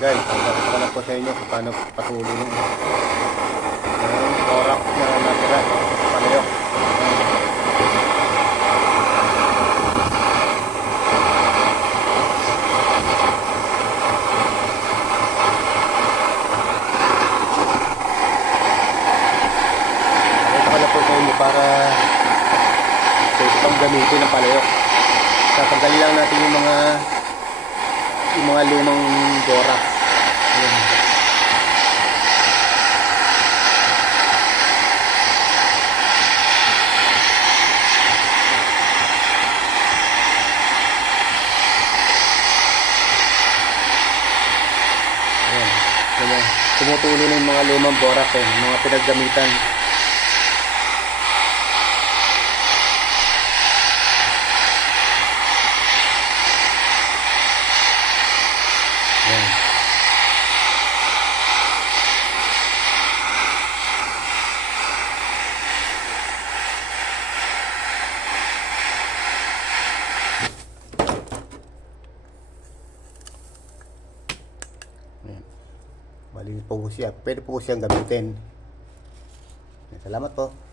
Guys, papakita ko lang po sa inyo kung paano patuloy yung borax na natira sa palayok. Papakita ko lang po sa inyo para safe pang gamitin ng palayok. Tatanggalin lang natin yung mga lumang borax. Ayan. Ayan. Ayan. Tumutulo na yung mga lumang borax, mga pinaggamitan. Ayan. Ayan. Malinis po siya. Pwede po siyang gamitin. Salamat po.